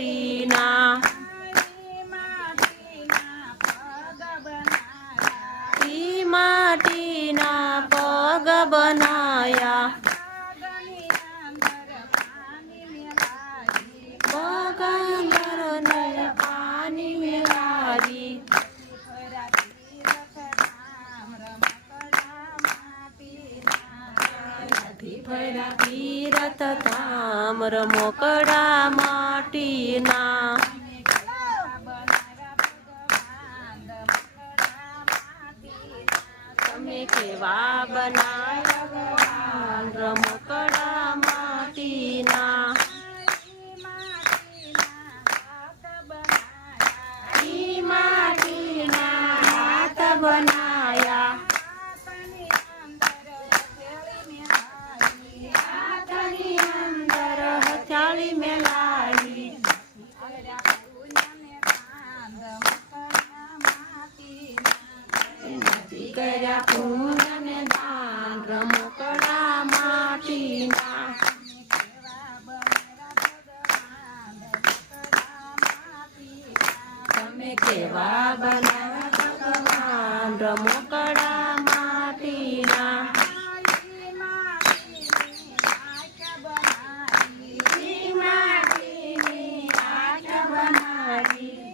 માટીના. ઈ માટીના પગ બનાયા. પગ અંદર ને પાણી મેળાવી ભર્યા તીરથ ધામ રમકડા માટીના. તમે કેવા ભગવાન રમકડા તમે કેવા બનાવ્યા ભગવાન રમકડા માટીના. આંખ બનાવી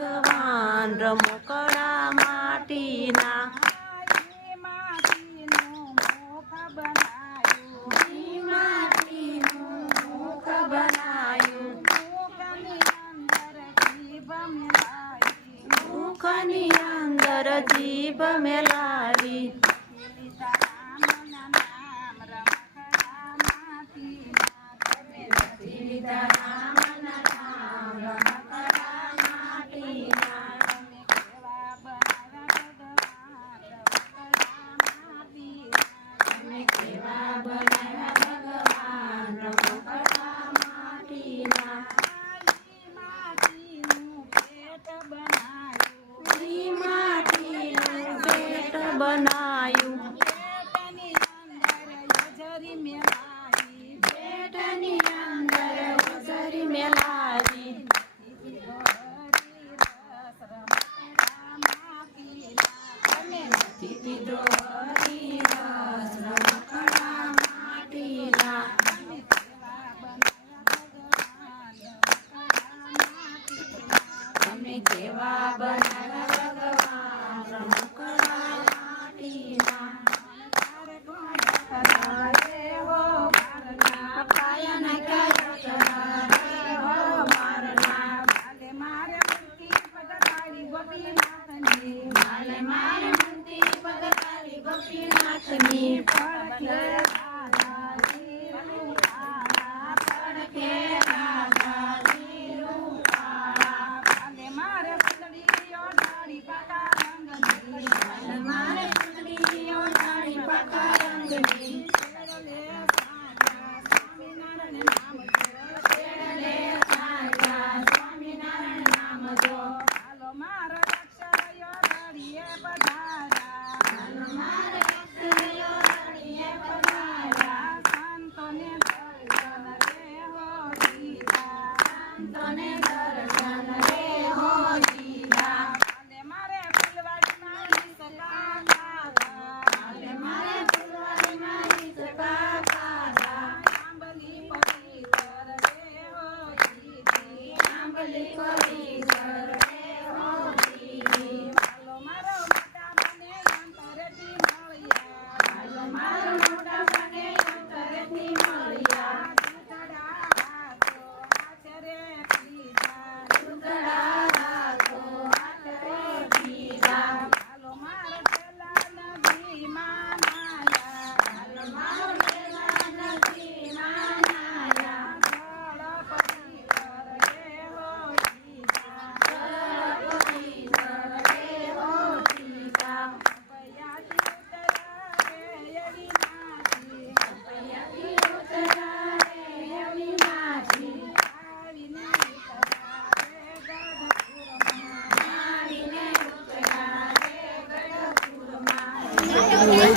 ભગવાન રમકડા માટીના. મુખની અંદર જીભ મેલાવી. બનાયું. પેટની અંદર ઉજરી મેલાવી. કેવા બનાવ્યા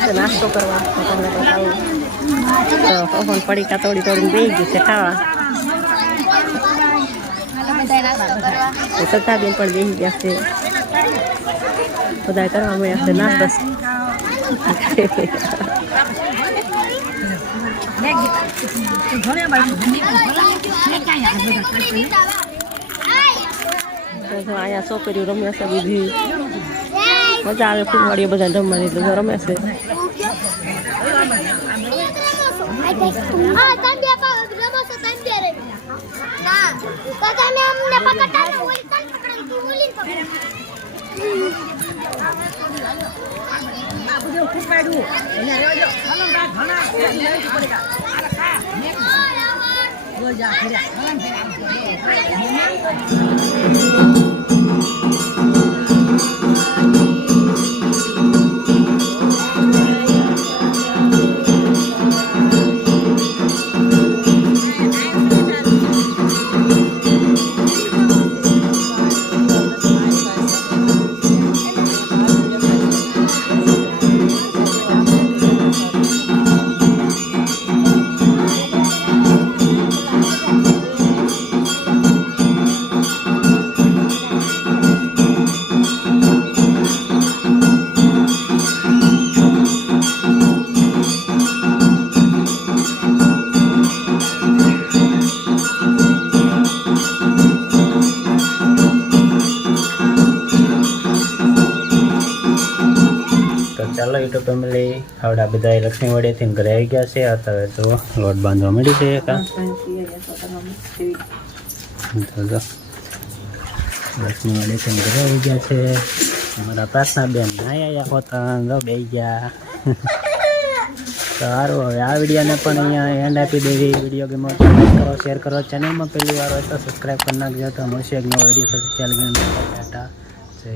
આવશે નાસ્તો કરવા તો તમને બતાવું તો ઓહન પડીકા તોડી તોડીને બેસી ગયું છે ખાવા તો સત્તાબેન પણ બેસી ગયા છે બધા કરવા મળ્યા છે નાસ્તો તો જો અહીંયા છોકરીઓ રમે છે બધી મજા આવે ફૂલવાડીઓ બધા રમવાની એટલે જો રમે છે Ah, também é pra moça tá inteira. Nah, kata ni amne pakatan uli tan pakatan tu uli pakatan. તો ચાલો યુટ્યુબ ફેમિલી આવડા બધા લક્ષ્મીવાડીયાથી ઘરે આવી ગયા છે. અત્યારે તો લોટ બાંધવા મળી છે જો લક્ષ્મીવાડીયાથી ઘરે આવી ગયા છે. અમારા પ્રાર્થના બેન આવ્યા હોતા બે ગયા. સારું હવે આ વિડીયોને પણ અહીંયા એન્ડ આપી દેવી. વીડિયો ગેમો કરો શેર કરો. ચેનલમાં પહેલી વાર હોય તો સબસ્ક્રાઈબ કરી નાખજો. તો મળશે એક નવો વીડિયો સાથે. ચાલી ગયો જય